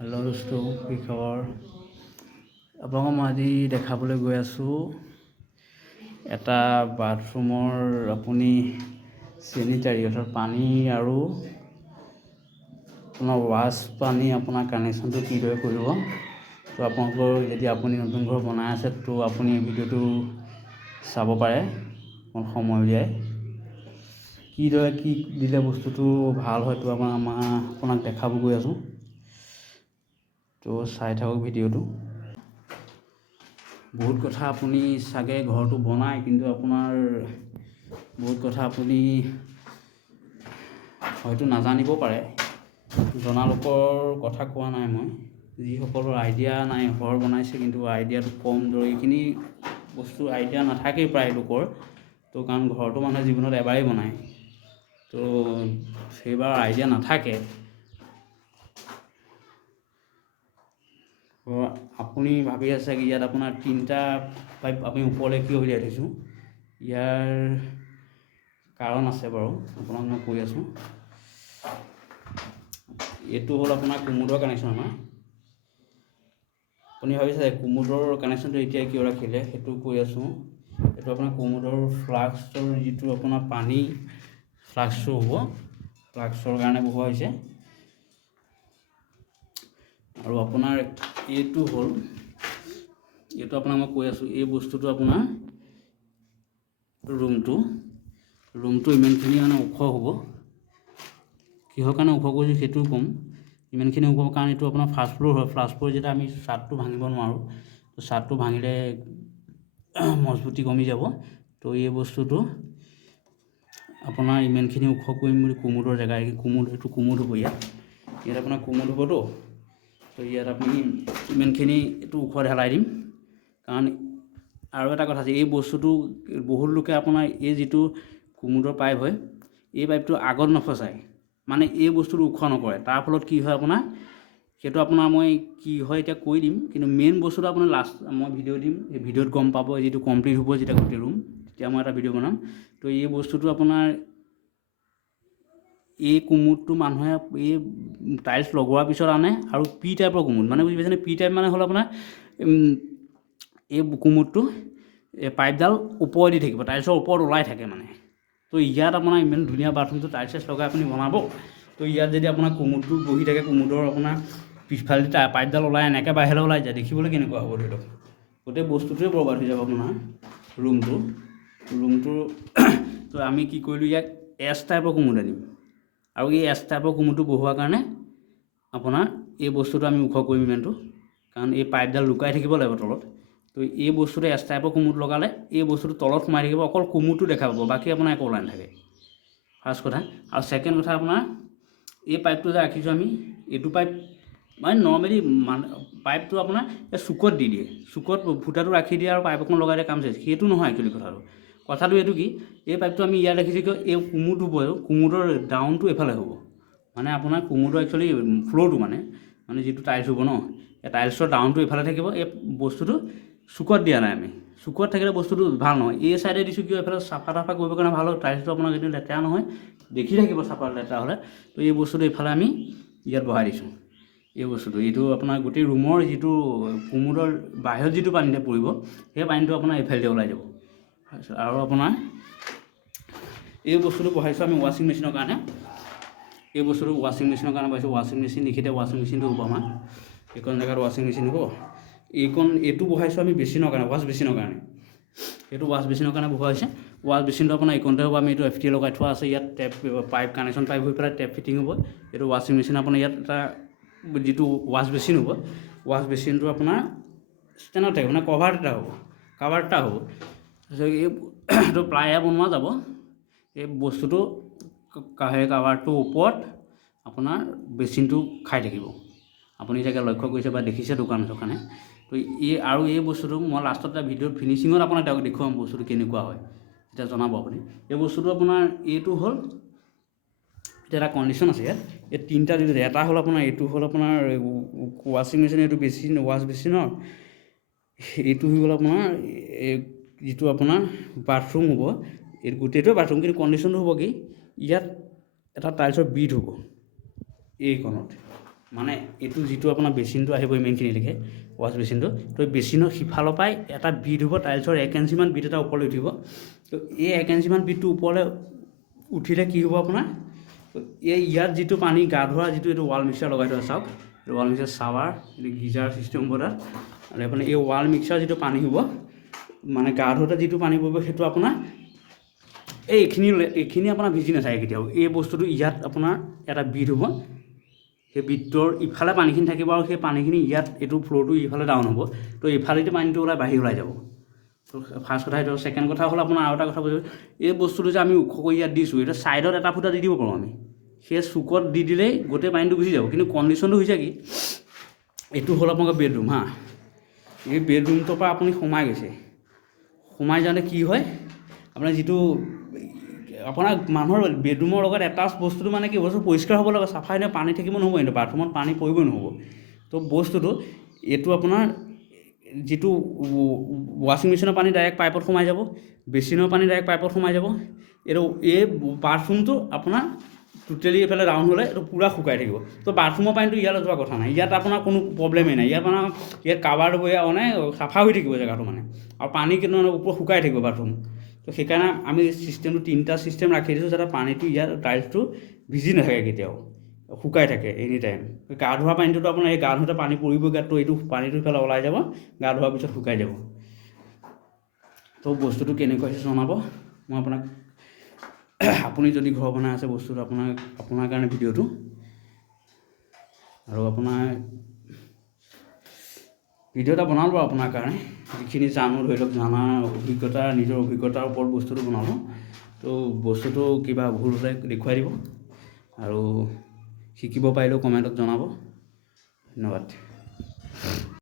Hello' দোস্ত, কি খবৰ? আপোনালোকক মই আজি দেখাবলৈ গৈ আছোঁ এটা বাথৰুমৰ আপুনি চেনিটাৰী অৰ্থাৎ পানী আৰু আপোনাৰ ৱাছ পানী আপোনাৰ কানেকশ্যনটো কিদৰে কৰিব। তো আপোনালোকৰ যদি আপুনি নতুন ঘৰ বনাই আছে তো আপুনি এই ভিডিঅ'টো চাব পাৰে অকণ সময় উলিয়াই। কিদৰে কি দিলে বস্তুটো ভাল হয় তো আপোনাক দেখাব গৈ আছোঁ। তো চাই থাকক ভিডিঅ'টো। বহুত কথা আপুনি চাগে ঘৰটো বনায়, কিন্তু আপোনাৰ বহুত কথা আপুনি হয়তো নাজানিব পাৰে। জনা লোকৰ কথা কোৱা নাই মই, যিসকলৰ আইডিয়া নাই ঘৰ বনাইছে কিন্তু আইডিয়াটো কম দৰে, এইখিনি বস্তু আইডিয়া নাথাকেই প্ৰায় লোকৰ। তো কাৰণ ঘৰটো মানুহে জীৱনত এবাৰেই বনায়, তো সেইবাৰ আইডিয়া নাথাকে। আপুনি ভাবি আছে কি ইয়াত আপোনাৰ 3টা পাইপ আমি ওপৰলৈ কিয় উলিয়াই থৈছোঁ, ইয়াৰ কাৰণ আছে বাৰু, আপোনাক মই কৈ আছোঁ। এইটো হ'ল আপোনাৰ কোমোডৰ কানেকশ্যন। আপুনি ভাবিছে কোমোডৰ কানেকশ্যনটো এতিয়া কিয় ৰাখিলে, সেইটো কৈ আছোঁ। এইটো আপোনাৰ কোমোডৰ ফ্লাক্সৰ যিটো আপোনাৰ পানী ফ্লাক্সটো হ'ব, ফ্লাক্সৰ কাৰণে বহোৱা হৈছে। আৰু আপোনাৰ এইটো আপোনাক মই কৈ আছোঁ, এই বস্তুটো আপোনাৰ ৰুমটো ইমানখিনি মানে ওখ হ'ব। কিহৰ কাৰণে ওখ কৰিছোঁ সেইটোও ক'ম। ইমানখিনি ওখ কাৰণ এইটো আপোনাৰ ফাৰ্ষ্ট ফ্ল'ৰ হয়। ফাৰ্ষ্ট ফ্ল'ৰ যেতিয়া আমি ছাদটো ভাঙিব নোৱাৰোঁ, তো ছাদটো ভাঙিলে মজবুতি কমি যাব। তো এই বস্তুটো আপোনাৰ ইমানখিনি ওখ কৰিম বুলি কোমোডৰ জেগা, এইটো কোমোড হ'ব। ইয়াত আপোনাৰ কোমোড হ'বতো, তো ইয়াত আপুনি ইমানখিনি এইটো ওখ ঢালাই দিম। কাৰণ আৰু এটা কথা আছে, এই বস্তুটো বহুত লোকে আপোনাৰ এই যিটো কোমোডৰ পাইপ হয়, এই পাইপটো আগত নফচায়, মানে এই বস্তুটো ওখ নকৰে। তাৰ ফলত কি হয় আপোনাৰ, সেইটো আপোনাৰ মই কি হয় এতিয়া কৈ দিম, কিন্তু মেইন বস্তুটো আপোনাৰ লাষ্ট মই ভিডিঅ' দিম, এই ভিডিঅ'ত গম পাব। যিটো কমপ্লিট হ'ব যেতিয়া গোটেই ৰুম, তেতিয়া মই এটা ভিডিঅ' বনাম। তো এই বস্তুটো আপোনাৰ এই কোমোডটো মানুহে এই টাইলছ লগোৱাৰ পিছত আনে, আৰু পি টাইপৰ কোমোড, মানে বুজি পাইছেনে? পি টাইপ মানে হ'ল আপোনাৰ এই কোমোডটো এই পাইপডাল ওপৰেদি থাকিব, টাইলছৰ ওপৰত ওলাই থাকে মানে। তো ইয়াত আপোনাৰ ইমান ধুনীয়া বাথৰুমটো টাইলছ লগাই আপুনি বনাব, তো ইয়াত যদি আপোনাৰ কোমোডটো বহি থাকে, কোমোডৰ আপোনাৰ পিছফালেদি পাইপডাল ওলাই এনেকৈ বাহিৰলৈ ওলাই যায়, দেখিবলৈ কেনেকুৱা হ'ব ধৰি লওক। গোটেই বস্তুটোৱে বৰবাদ হৈ যাব আপোনাৰ ৰুমটো। তো আমি কি কৰিলোঁ, ইয়াক এছ টাইপৰ কোমোড আনিম। আৰু এই এছ টাইপৰ কোমোডটো বহোৱাৰ কাৰণে আপোনাৰ এই বস্তুটো আমি ওখ কৰিম ইমানটো, কাৰণ এই পাইপডাল লুকাই থাকিব লাগিব তলত। তো এই বস্তুটো এছ টাইপৰ কোমোড লগালে এই বস্তুটো তলত সোমাই থাকিব, অকল কোমোডটো দেখা পাব, বাকী আপোনাৰ একো ওলাই নাথাকে। ফাৰ্ষ্ট কথা। আৰু ছেকেণ্ড কথা, আপোনাৰ এই পাইপটো যে ৰাখিছোঁ আমি, এইটো পাইপ মানে নৰ্মেলি পাইপটো আপোনাৰ এই চুকত দি দিয়ে, চুকত ফুটাটো ৰাখি দিয়ে আৰু পাইপ এখন লগাই দিয়ে, কাম চেচ। সেইটো নহয় একচুৱেলি কথাটো এইটো কি, এই পাইপটো আমি ইয়াত ৰাখিছোঁ কিয়, এই কোমোড হ'ব, কোমোডৰ ডাউনটো এইফালে হ'ব। মানে আপোনাৰ কোমোডৰ একচুৱেলি ফ্ল'ৰটো মানে যিটো টাইলছ হ'ব ন, এই টাইলছৰ ডাউনটো এইফালে থাকিব। এই বস্তুটো চুকত দিয়া নাই আমি, চুকত থাকিলে বস্তুটো ভাল নহয়। এই চাইডে দিছোঁ কিয়, এইফালে চাফা কৰিবৰ কাৰণে ভাল হয়, টাইলছটো আপোনাৰ যদি লেতেৰা নহয়, দেখি থাকিব চাফা লেতেৰা হ'লে। তো এই বস্তুটো এইফালে আমি ইয়াত বহাই দিছোঁ। এই বস্তুটো এইটো আপোনাৰ গোটেই ৰুমৰ যিটো কোমোডৰ বাহিৰত যিটো পানীতে পৰিব, সেই পানীটো আপোনাৰ এইফালেদি ওলাই যাব। আৰু আপোনাৰ এই বস্তুটো বহাইছোঁ আমি ৱাশ্বিং মেচিনৰ কাৰণে। এই বস্তুটো ৱাশ্বিং মেচিনৰ কাৰণে বহাইছোঁ। ৱাশ্বিং মেচিন লিখিতে ৱাশ্বিং মেচিনটো হ'ব আমাৰ, এইখন জেগাত ৱাশ্বিং মেচিন হ'ব। এইটো বহাইছোঁ আমি বেচিনৰ কাৰণে, ৱাশ্ব বেচিনৰ কাৰণে। এইটো ৱাশ্ব বেচিনৰ কাৰণে বহোৱা হৈছে। ৱাশ্ব বেচিনটো আপোনাৰ এইকণতে হ'ব। আমি এইটো FT লগাই থোৱা আছে। ইয়াত টেপ পাইপ কানেকশ্যন পাইপ হৈ পেলাই টেপ ফিটিং হ'ব। এইটো ৱাশ্বিং মেচিন আপোনাৰ ইয়াত এটা যিটো ৱাশ্ব বেচিন হ'ব, ৱাশ্ব বেচিনটো আপোনাৰ ষ্টেণ্ডত থাকিব, মানে কাভাৰ এটা হ'ব। এইটো প্লাইয়ে বনোৱা যাব। এই বস্তুটো সেই কাভাৰটোৰ ওপৰত আপোনাৰ বেচিনটো খাই থাকিব। আপুনি চাগে লক্ষ্য কৰিছে বা দেখিছে দোকানে। তো এই বস্তুটো মই লাষ্টত এটা ভিডিঅ'ত ফিনিচিঙত আপোনাক দেখুৱাম বস্তুটো কেনেকুৱা হয়, তেতিয়া জনাব আপুনি। এই বস্তুটো আপোনাৰ এইটো হ'ল, এতিয়া এটা কণ্ডিশ্যন আছে ইয়াত। এই 3টা যিটো এটা হ'ল আপোনাৰ, এইটো হ'ল আপোনাৰ ৱাশ্বিং মেচিন, এইটো ৱাশ্ব বেচিনৰ, এইটো হৈ গ'ল আপোনাৰ যিটো আপোনাৰ বাথৰুম হ'ব। এই গোটেইটোৱে বাথৰুম, কিন্তু কণ্ডিশ্যনটো হ'ব কি, ইয়াত এটা টাইলছৰ বিট হ'ব এইকণত। মানে এইটো যিটো আপোনাৰ বেচিনটো আহিব ইমানখিনিলৈকে ৱাছ বেচিনটো, তো বেচিনৰ সিফালৰ পৰাই এটা বিট হ'ব, টাইলছৰ 1 ইঞ্চিমান বিট এটা ওপৰলৈ উঠিব। তো এই 1 ইঞ্চিমান বিটটো ওপৰলৈ উঠিলে কি হ'ব আপোনাৰ, এই ইয়াত যিটো পানী গা ধোৱা যিটো এইটো ৱাল মিক্সাৰ লগাই থোৱা চাওক, এইটো ৱাল মিক্সাৰ চাৱাৰ, এইটো গিজাৰ চিষ্টেম হ'ব তাত, আৰু আপোনাৰ এই ৱাল মিক্সাৰ যিটো পানী হ'ব মানে গা ধোওঁতে যিটো পানী পৰিব সেইটো আপোনাৰ এইখিনি আপোনাৰ ভিজি নাথাকে কেতিয়াও। এই বস্তুটো ইয়াত আপোনাৰ এটা বিট হ'ব, সেই বিটৰ ইফালে পানীখিনি থাকিব আৰু সেই পানীখিনি ইয়াত এইটো ফ্ল'ৰটো ইফালে ডাউন হ'ব, তো ইফালেদি পানীটো ওলাই যাব। তো ফাৰ্ষ্ট কথা সেইটো। ছেকেণ্ড কথা হ'ল আপোনাৰ আৰু এটা কথা বুজিব, এই বস্তুটো যে আমি ওখ কৰি ইয়াত দিছোঁ, এতিয়া ছাইডত এটা ফুটা দি দিব পাৰোঁ আমি, সেই চুকত দি দিলেই গোটেই পানীটো গুচি যাব। কিন্তু কণ্ডিশ্যনটো হৈছে কি, এইটো হ'ল আপোনালোকৰ বেডৰুম হা, এই বেডৰুমটোৰ পৰা আপুনি সোমাই গৈছে, সোমাই যাওঁতে কি হয় আপোনাৰ যিটো আপোনাৰ মানুহৰ বেডৰুমৰ লগত এটাচ বস্তুটো মানে কি বস্তু পৰিষ্কাৰ হ'ব লাগে, চাফা হৈ পানী থাকিব নহ'ব, কিন্তু বাথৰুমত পানী পৰিবই নহ'ব। তো বস্তুটো এইটো আপোনাৰ যিটো ৱাশ্বিং মেচিনৰ পানী ডাইৰেক্ট পাইপত সোমাই যাব, বেচিনৰ পানী ডাইৰেক্ট পাইপত সোমাই যাব, এইটো এই বাথৰুমটো আপোনাৰ টোটেলি এইফালে ডাউন হ'লে এইটো পূৰা শুকাই থাকিব। তো বাথৰুমৰ পানীটো ইয়ালৈ যোৱা কথা নাই, ইয়াত আপোনাৰ কোনো প্ৰব্লেমেই নাই, ইয়াত কাভাৰ হৈ মানে চাফা হৈ থাকিব জেগাটো মানে, আৰু পানী কিন্তু ওপৰত শুকাই থাকিব বাথৰুম। তো সেইকাৰণে আমি চিষ্টেমটো 3টা চিষ্টেম ৰাখি দিছোঁ যাতে পানীটো ইয়াত টাইলছটো ভিজি নাথাকে কেতিয়াও, শুকাই থাকে এনি টাইম। গা ধোৱা পানীটোতো আপোনাৰ এই গা ধোওঁতে পানী পৰিব গাত, তো এইটো পানীটো ইফালে ওলাই যাব, গা ধোৱাৰ পিছত শুকাই যাব। তো বস্তুটো কেনেকুৱা হৈছে জনাব, মই আপোনাক আপুনি যদি ঘৰ বনাই আছে বস্তুটো আপোনাৰ কাৰণে ভিডিঅ'টো, আৰু আপোনাৰ ভিডিঅ' এটা বনালোঁ আপোনাৰ কাৰণে, যিখিনি জানো ধৰি লওক নিজৰ অভিজ্ঞতাৰ ওপৰত বস্তুটো বনালোঁ। তো বস্তুটো কিবা ভুল হ'লে দেখুৱাই দিব, আৰু শিকিব পাৰিলেও কমেণ্টত জনাব। ধন্যবাদ।